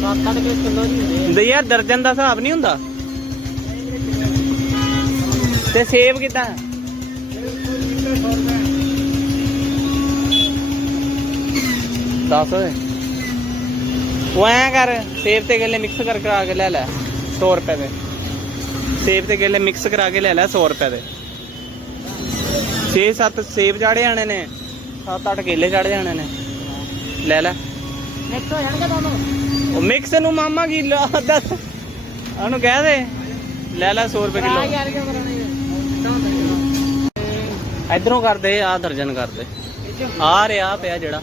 ਸੱਤ ਅੱਠ ਕਿਲੋ ਕਿਲੋ ਦੀ ਹੁੰਦੇ ਯਾਰ ਦਰਜਨ ਦਾ ਹਿਸਾਬ ਨਹੀਂ ਹੁੰਦਾ। ਤੇ ਸੇਬ ਕਿਦਾਂ? ਦੱਸ ਓਏ। ਉਹ ਐਂ ਕਰ ਸੇਬ ਤੇ ਗੇਲੇ ਮਿਕਸ ਕਰ ਕਰਾ ਕੇ ਲੈ ਲੈ 100 ਰੁਪਏ ਦੇ। ਸੇਬ ਤੇ ਗੇਲੇ ਮਿਕਸ ਕਰਾ ਕੇ ਲੈ ਲੈ 100 ਰੁਪਏ ਦੇ। 6-7 ਸੇਬ ਚਾੜੇ ਜਾਣੇ ਨੇ 7-8 ਕੇਲੇ ਚਾੜੇ ਜਾਣੇ ਨੇ। ਲੈ ਲੈ। ਮਿਕਸ ਹੋ ਜਾਣਗੇ ਦੋਨੋਂ? ਉਹ ਮਿਕਸ ਨੂੰ ਮਾਮਾ ਕੀ ਲਾ ਦੱਸ। ਉਹਨੂੰ ਕਹਿ ਦੇ। ਲੈ ਲੈ 100 ਰੁਪਏ ਕਿਲੋ। ਇਧਰੋਂ ਕਰਦੇ, ਆ ਦਰਜਨ ਕਰਦੇ। ਆ ਰਿਹਾ ਪਿਆ ਜਿਹੜਾ।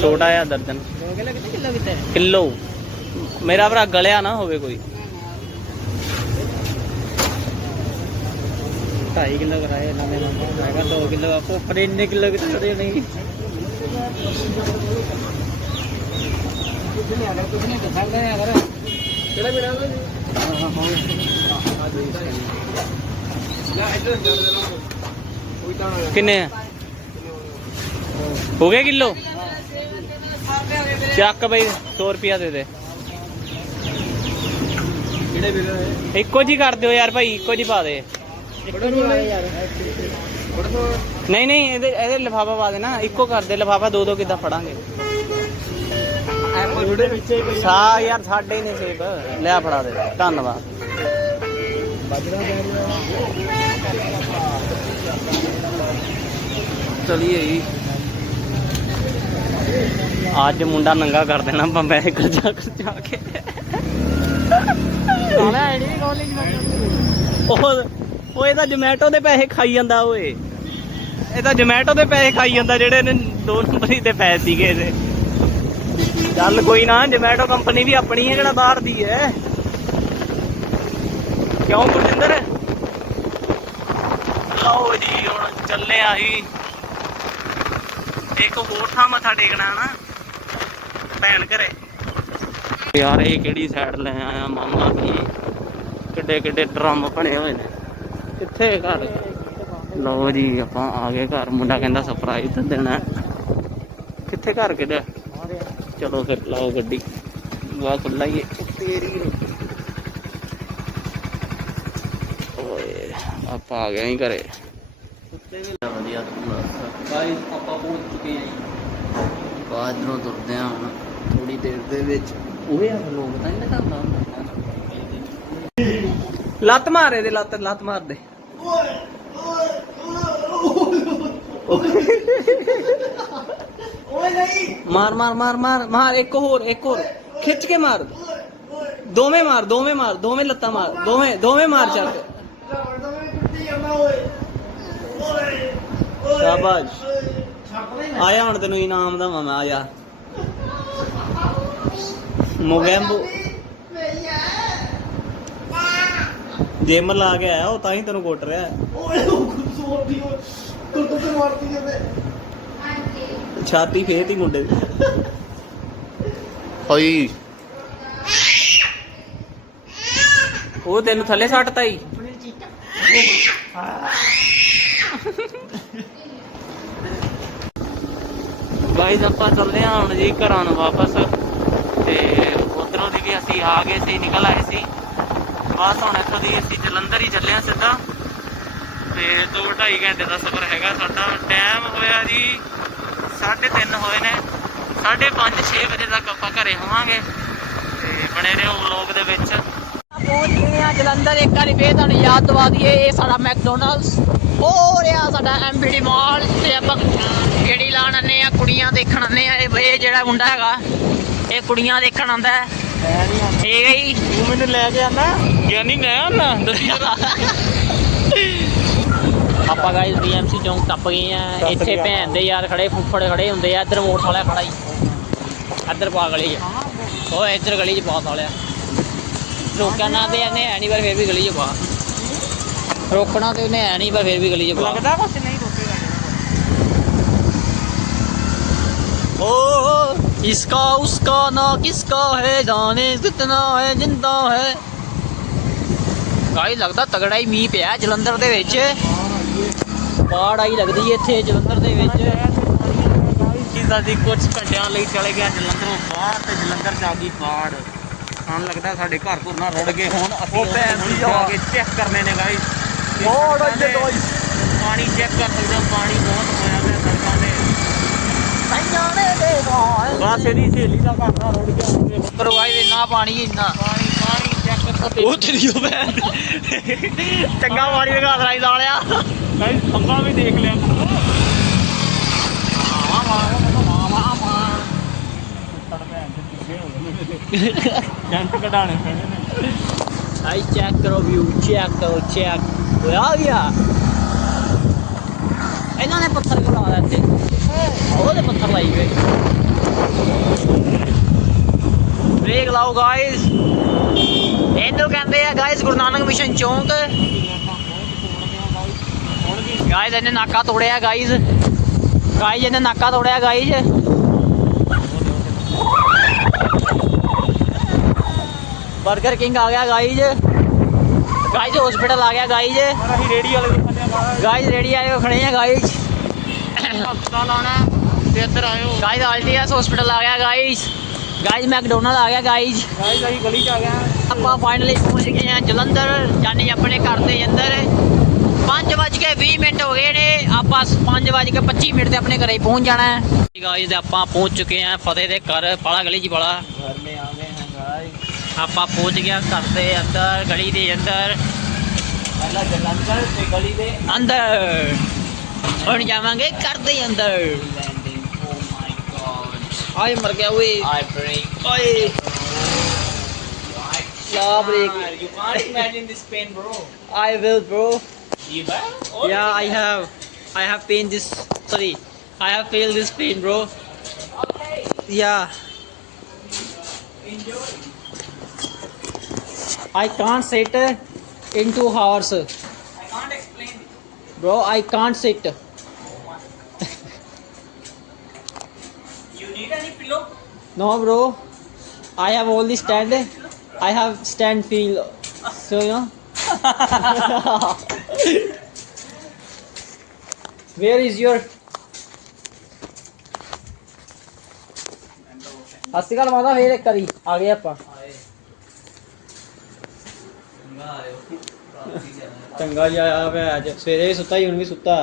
ਛੋਟਾ ਆ ਦਰਜਨ। ਕਿਲੋ। ਮੇਰਾ ਭਰਾ ਗਲਿਆ ਨਾ ਹੋਵੇ ਕੋਈ। 2.5 ਕਿਲੋ ਕਰਾਏ ਇਹਨਾਂ ਨੇ। ਮੈਂ ਕਿਹਾ 2 ਕਿਲੋ ਆਪੋ, ਪਰ ਇੰਨੇ ਕਿਲੋ ਕਿਤੇ ਨਹੀਂ ਕੁਝ ਨਹੀਂ। ਅਗਰ ਕੁਝ ਨਹੀਂ ਕਰ ਸਕਦੇ ਕਿਹੜਾ ਮਿਲਾ ਦੋ ਹਾਂ ਹਾਂ ਕਿੰਨੇ ਆ? ਹੋ ਗਏ ਕਿਲੋ? ਚੱਕ ਬਈ 100 ਰੁਪਿਆ ਦੇ ਦੇ। ਇੱਕੋ ਜੀ ਕਰ ਦਿਓ ਯਾਰ ਭਾਈ, ਇੱਕੋ ਜੀ ਪਾ ਦੇ। ਨਹੀਂ ਨਹੀਂ, ਇਹਦੇ ਇਹਦੇ ਲਿਫਾਫਾ ਪਾ ਦੇ ਨਾ, ਇੱਕੋ ਕਰ ਦੇ, ਲਿਫਾਫਾ ਦੋ ਦੋ ਕਿੱਦਾਂ ਫੜਾਂਗੇ। ਉਹਦੇ ਸਾ ਯਾਰ ਸਾਡੇ ਨੇ ਸੇਬ। ਲਿਆ ਫੜਾ ਦੇ, ਧੰਨਵਾਦ। ਚਲੀਏ ਜੀ ਅੱਜ ਮੁੰਡਾ ਨੰਗਾ ਕਰ ਦੇਣਾ ਬੰਬੇ ਕਰਜਾ ਕਰਜਾ ਕੇ ਸਾਲਾ ਉਹ ਉਹ ਇਹਦਾ ਜਮੈਟੋ ਦੇ ਪੈਸੇ ਖਾਈ ਜਾਂਦਾ ਓਏ। ਇਹ ਤਾਂ ਜਮੈਟੋ ਦੇ ਪੈਸੇ ਖਾਈ ਜਾਂਦਾ ਜਿਹੜੇ ਇਹਨੇ ਦੋ ਨੰਬਰੀ ਦੇ ਪੈਸੇ ਸੀਗੇ ਇਹਦੇ। ਚੱਲ ਕੋਈ ਨਾ ਜਮੈਟੋ ਕੰਪਨੀ ਵੀ ਆਪਣੀ ਹੈ ਕਿਹੜਾ ਬਾਹਰ ਦੀ ਹੈ। ਕਿਉਂ ਗੁਰਜਿੰਦਰ? ਲਓ ਜੀ ਹੁਣ ਚੱਲੇ ਆਹੀ ਇੱਕ ਹੋਰ ਥਾਂ ਮੱਥਾ ਟੇਕਣਾ ਨਾ ਭੈਣ ਘਰੇ। ਯਾਰ ਇਹ ਕਿਹੜੀ ਸਾਈਡ ਲੈ ਆਇਆ ਮਾਮਾ ਕੀ ਕਿੱਡੇ ਕਿੱਡੇ ਡਰਮ ਬਣੇ ਹੋਏ ਨੇ। ਕਿੱਥੇ ਘਰ? ਲਓ ਜੀ ਆਪਾਂ ਆ ਗਏ ਘਰ। ਮੁੰਡਾ ਕਹਿੰਦਾ ਸਰਪ੍ਰਾਈਜ਼ ਦੇਣਾ। ਕਿੱਥੇ ਘਰ ਕਿਹੜਾ ਚਲੋ ਫਿਰ ਲਾਓ ਗੱਡੀ। ਵਾਹ ਖੁੱਲਾ ਹੀ। ਤੇਰੀ। ਓਏ ਆਪਾਂ ਆ ਗਏ ਹੀ ਘਰੇ। ਵਧੀਆ ਗਾਇਸ ਆਪਾਂ ਪਹੁੰਚ ਚੁੱਕੇ ਹਾਂ ਜੀ। ਬਾਹਰੋਂ ਤੁਰਦੇ ਹਾਂ ਹੁਣ ਥੋੜੀ ਦੇਰ ਦੇ ਵਿੱਚ। ਉਹ ਯਾਰ ਲੋਕ ਤਾਂ ਨਹੀਂ ਕਰਦਾ ਹੁੰਦਾ। ਲੱਤ ਮਾਰੇ ਦੇ ਲੱਤ ਲੱਤ ਮਾਰ ਦੇ। ਮਾਰ ਮਾਰ ਮਾਰ ਮਾਰ ਮਾਰ, ਇੱਕ ਹੋਰ ਇੱਕ ਹੋਰ। ਖਿੱਚ ਕੇ ਮਾਰ। ਦੋਵੇਂ ਮਾਰ ਦੋਵੇਂ ਮਾਰ, ਦੋਵੇਂ ਲੱਤਾਂ ਮਾਰ। ਦੋਵੇਂ ਦੋਵੇਂ ਮਾਰ ਚੱਕ ਸ਼ਾਬਾਸ਼। ਆਇਆ ਹੁਣ ਤੈਨੂੰ ਇਨਾਮ ਦਾ ਮੈਂ ਆ ਜਾ ਮੋਗੈਂਬੋ ਜਿਮ ਲਾ ਕੇ ਆਇਆ ਉਹ ਤਾਂ ਹੀ ਤੈਨੂੰ ਕੁੱਟ ਰਿਹਾ। ਛਾਤੀ ਫੇਰਤੀ ਮੁੰਡੇ ਦੀ। ਹਾਈ ਉਹ ਤੈਨੂੰ ਥੱਲੇ ਸੱਟਤਾ ਹੀ ਗਾਇਸ ਆਪਾਂ ਚੱਲਦੇ ਹਾਂ ਹੁਣ ਜੀ ਘਰਾਂ ਨੂੰ ਵਾਪਸ। ਤੇ ਉਧਰੋਂ ਦੀ ਵੀ ਅਸੀਂ ਆ ਗਏ ਸੀ, ਨਿਕਲ ਆਏ ਸੀ। ਬਸ ਹੁਣ ਇੱਥੋਂ ਦੀ ਅਸੀਂ ਜਲੰਧਰ ਹੀ ਚੱਲੇ ਹਾਂ ਸਿੱਧਾ। ਤੇ 2.5 ਘੰਟੇ ਦਾ ਸਫ਼ਰ ਹੈਗਾ ਸਾਡਾ। ਟਾਈਮ ਹੋਇਆ ਜੀ 3:30 ਹੋਏ ਨੇ। 5:30 6 ਵਜੇ ਤੱਕ ਆਪਾਂ ਘਰੇ ਹੋਵਾਂਗੇ। ਤੇ ਬਣੇ ਰਹੋ ਵਲੌਗ ਦੇ ਵਿੱਚ। ਪਹੁੰਚ ਗਏ ਆ ਜਲੰਧਰ। ਇੱਕ ਵਾਰੀ ਫੇਰ ਤੁਹਾਨੂੰ ਯਾਦ ਦਵਾ ਦਈਏ, ਇਹ ਸਾਡਾ ਮੈਕਡੋਨਲਡਸ ਹੋ ਰਿਹਾ ਸਾਡਾ ਐਮਬੀਡੀ ਮਾਲ ਤੇ ਆਪਾਂ ਗੇੜੀ ਲਾਣ ਆਨੇ ਆ ਕੁੜੀਆਂ ਦੇਖਣ ਆਨੇ ਆ ਇਹ ਜਿਹੜਾ ਮੁੰਡਾ ਹੈਗਾ ਇਹ ਕੁੜੀਆਂ ਦੇਖਣ ਆਂਦਾ ਹੈ। ਇਹ ਗਈ ਤੂੰ ਮੈਨੂੰ ਲੈ ਕੇ ਆਣਾ ਗਿਆਨੀ ਮੈਂ ਆਣਾ ਦੱਸੀ ਆਪਾਂ ਗਾਇਸ ਡੀਐਮਸੀ ਚੌਂਕ ਟੱਪ ਗਏ ਆ ਇੱਥੇ ਭੈਣ ਦੇ ਯਾਰ ਖੜੇ ਫੁੱਫੜ ਖੜੇ ਹੁੰਦੇ ਆ। ਇੱਧਰ ਮੋਟਰ ਵਾਲਾ ਖੜਾ ਹੀ ਇੱਧਰ ਪਾ ਗਲੀ 'ਚ ਉਹ ਇੱਧਰ ਗਲੀ 'ਚ ਪਾ ਸਾਲਿਆ ਰੋਕਣਾ ਨਾ ਤੇ ਇਹਨੇ ਹੈ ਨਹੀਂ ਪਰ ਫਿਰ ਵੀ ਗਲੀ 'ਚ ਪਾ। ਰੋਕਣਾ ਤੇ ਉਹਨੇ ਐ ਨਹੀਂ ਪਰ ਫਿਰ ਵੀ ਗਲੀ 'ਚ ਬੁਲਾ। ਲੱਗਦਾ ਕੁਛ ਨਹੀਂ ਰੋਕੇਗਾ ਓ ਇਸਕਾ ਉਸਕਾ ਨਾ ਕਿਸਕਾ ਹੈ? ਜਾਣੇ ਕਿਤਨਾ ਹੈ ਜਿੰਦਾ ਹੈ। ਗਾਈ ਲੱਗਦਾ ਤਗੜਾ ਹੀ ਮੀਂਹ ਪਿਆ ਜਲੰਧਰ ਦੇ ਵਿੱਚ। ਬਾੜ ਆਈ ਲੱਗਦੀ ਇੱਥੇ ਜਲੰਧਰ ਦੇ ਵਿੱਚ। ਦਾ ਸੀ ਕੁਝ ਘੰਟਿਆਂ ਲਈ ਚਲੇ ਗਿਆ ਜਲੰਧਰੋਂ ਬਾਹਰ ਤੇ ਜਲੰਧਰ ਚ ਆ ਗਈ ਬਾੜ। ਸਾਨੂੰ ਲੱਗਦਾ ਸਾਡੇ ਘਰ ਘਰ ਨਾ ਰੁੜ ਗਏ ਹੋਣ। ਅਸੀਂ ਜਾ ਕੇ ਚੈੱਕ ਕਰਨੇ ਨੇ ਗਾਈਸ ਬਾੜ ਆਈ ਤੇ ਗਾਇਸ। ਪਾਣੀ ਚੈੱਕ ਕਰ ਸਕਦੇ ਹੋ ਪਾਣੀ ਬਹੁਤ ਹੋਇਆ ਹੈ ਸੜਕਾਂ ਤੇ। ਬਸ ਇਹਦੀ ਸਹੇਲੀ ਦਾ ਘਰ ਨਾ ਰੁੜ ਗਿਆ ਹੋਵੇ ਕਰਵਾਈ ਇੰਨਾ ਪਾਣੀ ਇੰਨਾ। ਪਾਣੀ ਪਾਣੀ ਚੈੱਕ ਕਰ ਉਹ ਤੇਰੀ ਉਹ ਭੈਣ ਚੰਗਾ ਪਾਣੀ ਲਗਾ ਦਰਾਈ ਸਾਲਿਆ ਗਾਇਸ ਖੰਭਾ ਵੀ ਦੇਖ ਲਿਆ ਜੰਟ ਕਢਾਣੇ ਪੈਣੇ ਨੇ। ਆਈ ਚੈੱਕ ਕਰੋ ਵਿਊ ਚੈੱਕ ਕਰੋ ਚੈੱਕ ਓਏ ਆ ਗਿਆ ਇਹਨਾਂ ਨੇ ਪੱਥਰ ਕਿਉਂ ਲਾ ਦਿੱਤੇ ਉਹਦੇ ਪੱਥਰ ਲਾਈ ਗਏ ਬ੍ਰੇਕ ਲਾਓ ਗਾਇਸ ਇਹਨੂੰ ਕਹਿੰਦੇ ਆ guys Guru Nanak mission Chowk guys ਇਹਨੇ ਨਾਕਾ ਤੋੜਿਆ ਗਾਇਸ ਗਾਇਸ ਇਹਨੇ ਨਾਕਾ ਤੋੜਿਆ ਗਾਇਸ 버ਗਰ ਕਿੰਗ ਆ ਗਿਆ ਗਾਇਸ ਗਾਇਸ ਹਸਪੀਟਲ ਆ ਗਿਆ ਗਾਇਸ ਅਸੀਂ ਰੇੜੀ ਵਾਲੇ ਨੂੰ ਖੰਡਿਆ ਬਾਹਰ। ਗਾਇਸ ਰੇੜੀ ਵਾਲੇ ਕੋਲ ਖੜੇ ਆ ਗਾਇਸ ਹਸਪਤਾਲ ਆਉਣਾ ਤੇ ਇੱਧਰ ਆਇਓ। ਗਾਇਸ ਆਲਟੀਐਸ ਹਸਪੀਟਲ ਆ ਗਿਆ ਗਾਇਸ ਗਾਇਸ ਮੈਕਡੋਨਲਡ ਆ ਗਿਆ ਗਾਇਸ ਗਾਇਸ ਅਸੀਂ ਗਲੀ ਚ ਆ ਗਏ ਆਪਾਂ ਫਾਈਨਲੀ ਪਹੁੰਚ ਗਏ ਹਾਂ ਜਲੰਧਰ ਯਾਨੀ ਆਪਣੇ ਘਰ ਦੇ ਅੰਦਰ। 5:20 ਮਿੰਟ ਹੋ ਗਏ ਨੇ ਆਪਾਂ 5:25 ਮਿੰਟ ਤੇ ਆਪਣੇ ਘਰੇ ਪਹੁੰਚ ਜਾਣਾ ਹੈ। ਗਾਇਸ ਆਪਾਂ ਪਹੁੰਚ ਚੁੱਕੇ ਹਾਂ ਫਤਿਹ ਦੇ ਘਰ ਪਾਲਾ ਗਲੀ ਚ ਪਾਲਾ। ਘਰ ਮੇ ਆ ਗਏ ਹਾਂ ਗਾਇਸ ਆਪਾਂ ਪਹੁੰਚ ਗਿਆ ਘਰ ਦੇ ਅੰਦਰ ਗਲੀ ਦੇ ਅੰਦਰ ਪਹਿਲਾਂ ਜਲੰਧਰ ਤੇ ਗਲੀ ਦੇ ਅੰਦਰ ਹੁਣ ਜਾਵਾਂਗੇ ਘਰ ਦੇ ਅੰਦਰ ਆਏ ਮਰ ਗਿਆ ਓਏ ਆਈ ਬ੍ਰੇਕ ਓਏ Yeah, break. You can't imagine this pain, bro. I will, bro. You will? Oh, yeah, I have. I have pain this. Sorry, I have failed this pain, bro. Okay. Yeah. Enjoy. I can't sit in two hours, I can't explain it. bro. I can't sit. You need any pillow? No, bro. I have only stand. I have stand feel. So you know. Where is your? ਸਤਿ ਸ਼੍ਰੀ ਅਕਾਲ ਮਾਤਾ ਫੇਰ ਇੱਕ ਵਾਰੀ ਆ ਗਏ ਆਪਾਂ ਚੰਗਾ ਜਿਹਾ ਪਿਆ ਅੱਜ। ਸਵੇਰੇ ਵੀ ਸੁੱਤਾ ਹੀ ਹੁਣ ਵੀ ਸੁੱਤਾ।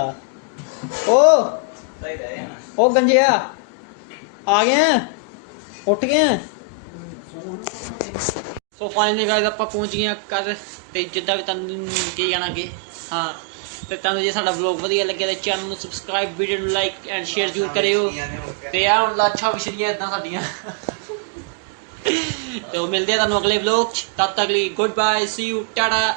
ਓ! ਓ ਗੰਜਿਆ, ਆ ਗਏ ਉੱਠ ਗਏ ਸੋ ਫਾਈਨਲੀ ਗਾਇਸ ਆਪਾਂ ਪਹੁੰਚ ਗਏ ਹਾਂ ਘਰ ਤੇ ਜਿੱਦਾਂ ਵੀ ਤੁਹਾਨੂੰ ਕੀ ਕਹਿਣਾ ਕਿ ਹਾਂ। ਤੇ ਤੁਹਾਨੂੰ ਜੇ ਸਾਡਾ ਵਲੌਗ ਵਧੀਆ ਲੱਗਿਆ ਤਾਂ ਚੈਨਲ ਨੂੰ ਸਬਸਕ੍ਰਾਈਬ ਵੀਡੀਓ ਨੂੰ ਲਾਈਕ ਐਂਡ ਸ਼ੇਅਰ ਜ਼ਰੂਰ ਕਰਿਓ। ਤੇ ਆ ਹੁਣ ਲਾਛਾ ਵਿਛੜੀਆਂ ਇਦਾਂ ਸਾਡੀਆਂ। ਤੇ ਉਹ ਮਿਲਦੇ ਤੁਹਾਨੂੰ ਅਗਲੇ ਵਲੌਗ ਚ ਤਦ ਤੱਕ ਲਈ good bye see you tata